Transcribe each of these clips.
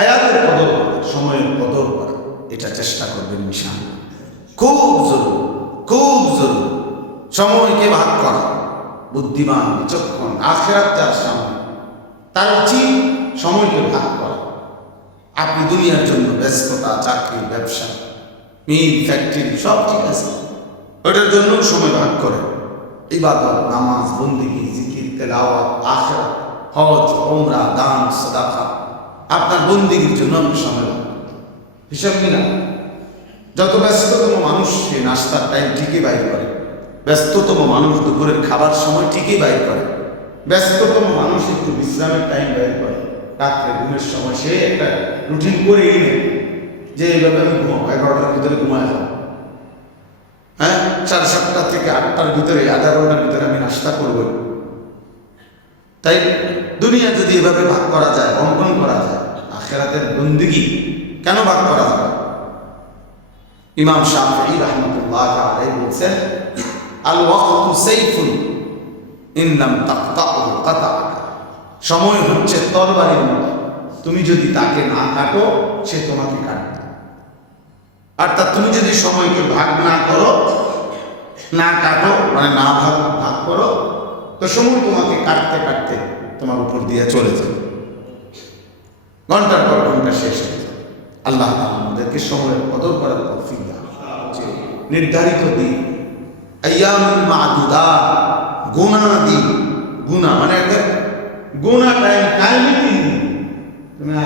হায়াতের কদর সময়ের কদর করা এটা চেষ্টা করবেন মিশান খুব জরুরি খুব জরুরি। সময়কে ভাগ করা, বুদ্ধিমান, বিচক্ষণ, আখেরাত যার সামনে, তার উচিত সময়কে ভাগ করা। আপনি দুনিয়ার জন্য ব্যস্ততা, চাকরি, ব্যবসা, মিল, ফ্যাক্টরি, সব ঠিক আছে। ওটার জন্য সময় ভাগ করে ইবাদত, নামাজ, বন্দিগি, জিকির, তেলাওয়াত আখেরা হজ ওমরা দান, সদাকা আপনার বন্দিগির জন্য আপনি সময় করেন। হিসাব নিলাম। যত ব্যস্ততম মানুষ সে নাস্তার টাইম ঠিকই বাইর করে। ব্যস্ততম মানুষ দুপুরের খাবার সময় ঠিকই বাইর করে। ব্যস্ততম মানুষ একটু বিশ্রামের টাইম বাইর করে। রাত্রে ঘুমের সময় সে একটা রুটিন করে এনে যে এইভাবে আমি ঘুমাবো, এগারোটার ভিতরে ঘুমায় যাব। হ্যাঁ? সাড়ে সাতটা থেকে আটটার ভিতরে, আধা ঘণ্টার ভিতরে আমি নাস্তা করব তাই দুনিয়া যদি এভাবে ভাগ করা যায় অঙ্কন করা যায় আখেরাতের বন্দিগি কেন ভাগ করা যাবে ইমাম শাফি রহমতুল্লাহ আলাইহি বলছেন আল সময় হচ্ছে তরবারির মতো তুমি যদি তাকে না কাটো, সে তোমাকে কাটবে। অর্থাৎ তুমি যদি সময়কে ভাগ না করো, না কাটো মানে না ভাগ ভাগ করো, তো সময় তোমাকে কাটতে কাটতে তোমার উপর দিয়ে চলে যাবে ঘণ্টার পর ঘণ্টা শেষ হয়ে যাবে আল্লাহ আমাদেরকে সময়ের কদর করার তৌফিক দান যে নির্ধারিত দিন। মাদুদা। গুণা দিন। গুণা মানে একটা গুণা টাইম টাইমই দিন।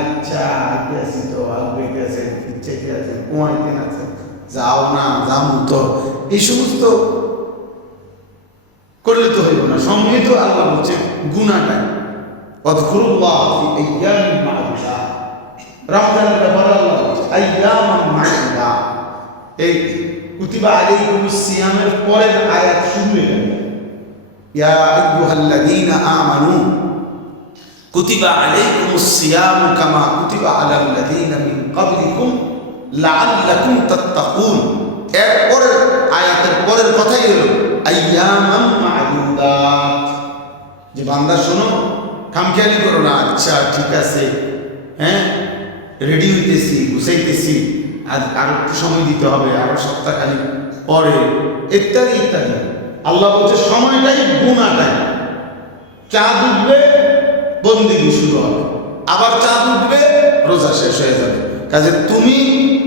আচ্ছা আগে আছি তো আগে আছে ইচ্ছে কি আছে আছে। যাও না যাব তো। এই সমস্ত করলে তো হইব না। সঙ্গে তো আল্লাহ বলছে গুণাটা অদকুরুল্লাহ ফি আইয়ামিন মা'দুদা রমজানের ব্যাপারে আল্লাহ বলছে আইয়ামান মা'দুদা এই কুতিবা আলাইকুমুস সিয়ামের পরের আয়াত শুরু হয়ে গেল ইয়া আইয়ুহাল্লাযীনা আমানু কুতিবা আলাইকুমুস সিয়াম কামা কুতিবা আলাল লাযীনা মিন ক্বাবলিকুম লাআল্লাকুম তাত্তাকুন এর পরের আয়াতের পরের কথাই হলো আইয়ামাম মা'দুদাত যে বান্দা শোনো খামখেয়ালি করো না আচ্ছা ঠিক আছে হ্যাঁ? রেডি হইতেছি, গুছাইতেছি। আর আরও একটু সময় দিতে হবে আরও সপ্তাহখানি পরে। ইত্যাদি ইত্যাদি। আল্লাহ বলছে, সময়টাই গুণাটাই। চাঁদ উঠবে, বন্দিগি শুরু হবে। আবার চাঁদ উঠবে, রোজা শেষ হয়ে যাবে। কাজে তুমি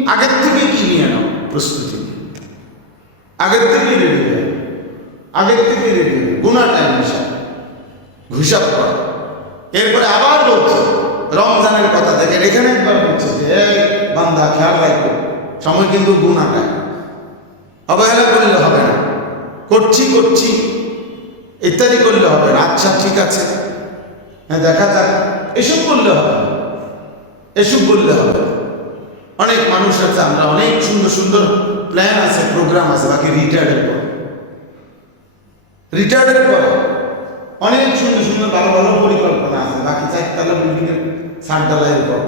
আগের থেকে কি নিয়ে নাও? প্রস্তুতি আগের থেকে রেডি আগের থেকে রেডি গুণা টাইম হিসাব। হিসাব কর। এরপরে আবার বলছে, রমজানের কথা দেখেন এখানে একবার বলছে যে বান্দা, খেয়াল রাখবে সময় কিন্তু গুণ টাইম অবহেলা করলে হবে না। করছি করছি, ইত্যাদি করলে হবে না। আচ্ছা ঠিক আছে। হ্যাঁ দেখা যাক। এসব করলে হবে এসব করলে হবে অনেক মানুষ আছে, আমরা অনেক সুন্দর সুন্দর প্ল্যান আছে প্রোগ্রাম আছে, বাকি রিটায়ার্ডের পর। রিটায়ার্ডের পর অনেক সুন্দর সুন্দর ভালো ভালো পরিকল্পনা আছে। বাকি চারতলা বিল্ডিং এর সাততলায় পর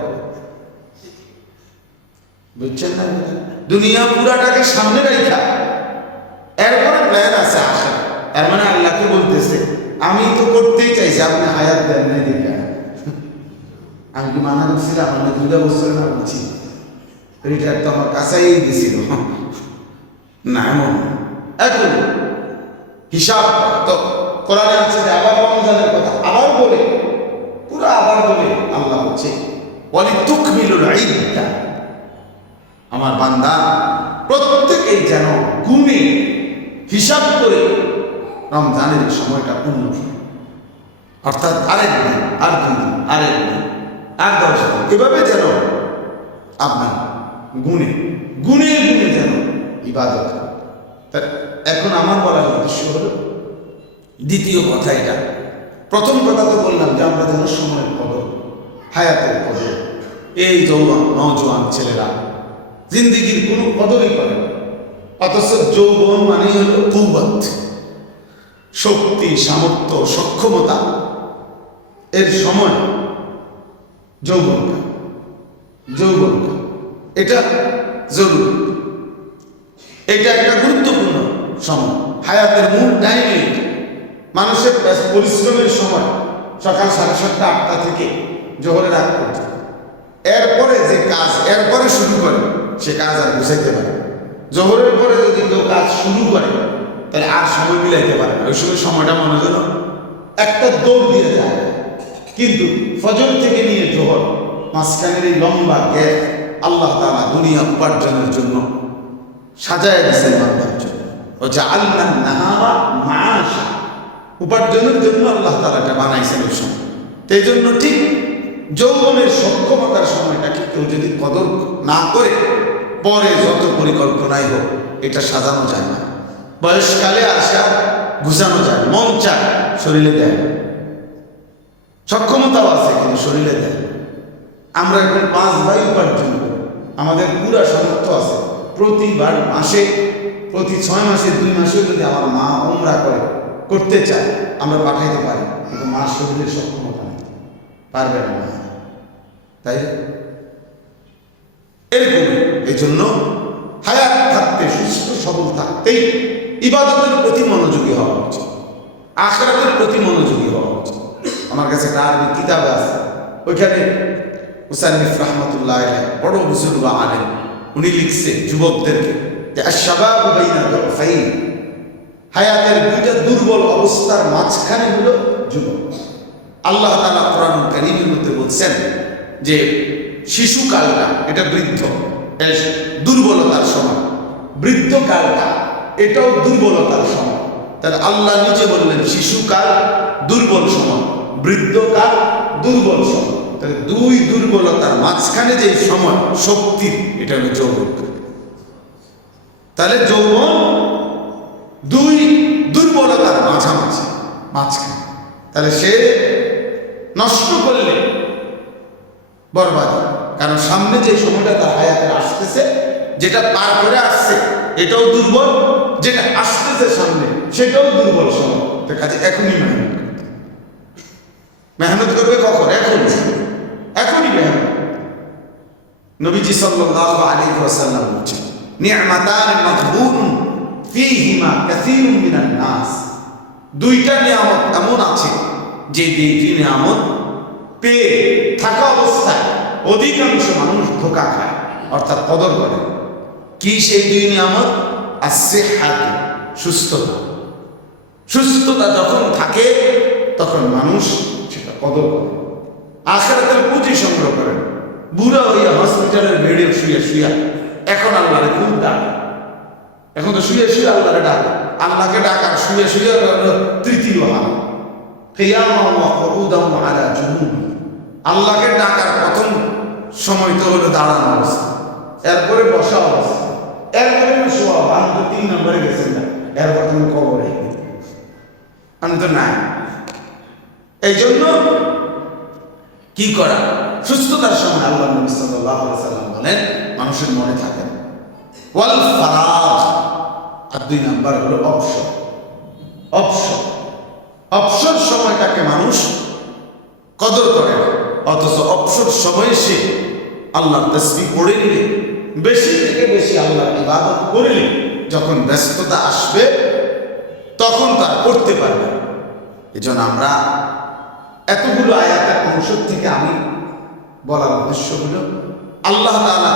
বুঝছেন না? দুনিয়া পুরাটাকে সামনে রেখা এরপরে প্ল্যান আছে আসা তার মানে আল্লাহকে বলতেছে, আমি তো করতেই চাইছি, আপনি হায়াত দেন নাই দেখে আমি কি মানা করছিলাম আমি দুর্গা বছর না বলছি। রিটায়ার তো আমার কাছেই দিছিল। না, এমন। এখন হিসাব তো। কোরআনে আছে যে আবার রমজানের কথা, আবার বলে, পুরো আবার বলে আল্লাহ বলছে বলে তুক মিলুল ঈদটা আমার বান্দা প্রত্যেকেই যেন গুণে হিসাব করে রমজানের সময়টা পূর্ণ অর্থাৎ আরেক দিন, আর দুই দিন, আরেক দিন, আর দশ দিন, এভাবে যেন আপনার গুণে গুণে গুণে যেন ইবাদত। এখন আমার বলার উদ্দেশ্য হলো দ্বিতীয় কথা এটা। প্রথম কথা তো বললাম যে আমরা যেন সময়ের কদর, হায়াতের কদর, এই যৌবন নজওয়ান ছেলেরা জিন্দিগির কোনো কদরই করে অথচ যৌবন মানেই হলো কৌবত শক্তি, সামর্থ্য, সক্ষমতা। এর সময় যৌবনটা যৌবনটা এটা জরুরি। এটা একটা গুরুত্বপূর্ণ সময়। হায়াতের মূল টাইমে। মানুষের পরিশ্রমের সময় সকাল সাড়ে সাতটা, আটটা থেকে জোহরের আগ পর্যন্ত। এরপরে যে কাজ, এরপরে শুরু করে, সে কাজ আর বুঝাইতে পারে জোহরের পরে যদি কেউ কাজ শুরু করে, তাহলে আর সময় মিলাইতে পারে না। ওই সময় সময়টা মনে যেন একটা দৌড় দিয়ে যায়। কিন্তু ফজর থেকে নিয়ে জোহর, মাঝখানের এই লম্বা গ্যাপ আল্লাহ তালা দুনিয়া উপার্জনের জন্য সাজায় দিয়েছেন বান্দার জন্য। ও যে আল্লাহ নাহারা মাসা উপার্জনের জন্য আল্লাহ তাআলা এটা বানাইছেন ওই সময় তো এই জন্য ঠিক যৌবনের সক্ষমতার সময়টাকে কেউ যদি কদর না করে, পরে যত পরিকল্পনাই হোক, এটা সাজানো যায় না বয়সকালে আসা ঘুষানো যায়, মন চায়, শরীরে দেয়। সক্ষমতাও আছে, কিন্তু শরীরে দেয়। আমরা এখন পাঁচ ভাই উপার্জন করি আমাদের পুরা সামর্থ্য আছে প্রতিবার মাসে, প্রতি ছয় মাসে, দুই মাসে যদি আমার মা ওমরা করে করতে চাই আমরা পাঠাইতে পারি, কিন্তু মা শরীরের সক্ষমতা নেই, পারবে না। তাই? এরকম এই জন্য হায়াত থাকতে, সুস্থ, সবল থাকতেই ইবাদতের প্রতি মনোযোগী হওয়া উচিত, আখরাতের প্রতি মনোযোগী হওয়া উচিত আমার কাছে একটা আরবি কিতাব আছে, ওইখানে মুসান্নিফ রহমতুল্লাহ বড় বুজুর্গ আলেম, উনি লিখছে যুবকদেরকে যে আশাবাব বাইনা হায়াতের দুইটা দুর্বল অবস্থার মাঝখানে হলো যুবক। আল্লাহ তাআলা কোরআন কারীমের মধ্যে বলছেন যে শিশুকালটা, এটা বৃদ্ধ দুর্বলতার সময় বৃদ্ধকালটা, এটাও দুর্বলতার সময় তাহলে আল্লাহ নিজে বললেন, শিশুকাল দুর্বল সময় বৃদ্ধকাল দুর্বল সময় তাহলে দুই দুর্বলতার মাঝখানে যে সময় শক্তির এটা হলো যৌবন। তাহলে যৌবন দুই দুর্বলতার মাঝামাঝি মাঝখানে। তাহলে সে নষ্ট করলে বরবাদ। কারণ সামনে যে সময়টা তার হায়াতে আসতেছে, যেটা পার করে আসছে, এটাও দুর্বল, যেটা আসতেছে সামনে, সেটাও দুর্বল সময়। কাজে এখনই মেহনত মেহনত করবে কখন? এখন এখনই মেহনত। নবীজি সাল্লাল্লাহু আলাইহি ওয়াসাল্লাম বলছেন, নি'মাতান মাতবুন ফীহিমা কাসীরুম মিনান নাস। দুইটা নিয়ামত এমন আছে যে দুইটি নিয়ামত পেয়ে থাকা অবস্থায় অধিকাংশ মানুষ ধোকা খায়, অর্থাৎ কদর করে। কি সেই দুই নিয়ামত? আসছে হাতে সুস্থতা। সুস্থতা যখন থাকে, তখন মানুষ সেটা কদর করে। আখেরাতের পুঁজি সংগ্রহ করেন বুড়া হইয়া হসপিটালের বেডে শুয়ে শুয়া এখন আল্লাহরে খুব ডাক। এখন তো শুয়ে শুয়ে আল্লাহরে ডাক। আল্লাহকে ডাকার শুয়ে শুয়ে তৃতীয় হাল আল্লাহকে ডাকার প্রথম সময় তো হলো দাঁড়ানো অবস্থা। এরপরে বসা অবস্থা। এরপরে শোয়া আমি তো তিন নম্বরে গেছেন না এরপর তুমি কবরে আমি তো নাই। এই জন্য কি করা? সুস্থতার সময় আল্লাহ নবী সাল্লাম বলেন, মানুষের মনে থাকে। ওয়াল ফারাজ আর দুই নাম্বার হলো অবসর অবসর অবসর সময়টাকে মানুষ কদর করে না। অথচ অবসর সময়ে সে আল্লাহ তসবি পড়ে নিলে, বেশি থেকে বেশি আল্লাহ ইবাদত করলে যখন ব্যস্ততা আসবে, তখন তার করতে পারবে এই জন্য আমরা এতগুলো আয়াতের অংশ থেকে আমি বলার উদ্দেশ্য হলো, আল্লাহ তাআলা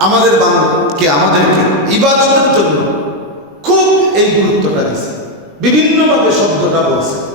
আমাদের বাংলাকে আমাদেরকে ইবাদতের জন্য খুব এই গুরুত্বটা দিছে। বিভিন্নভাবে শব্দটা বলছে।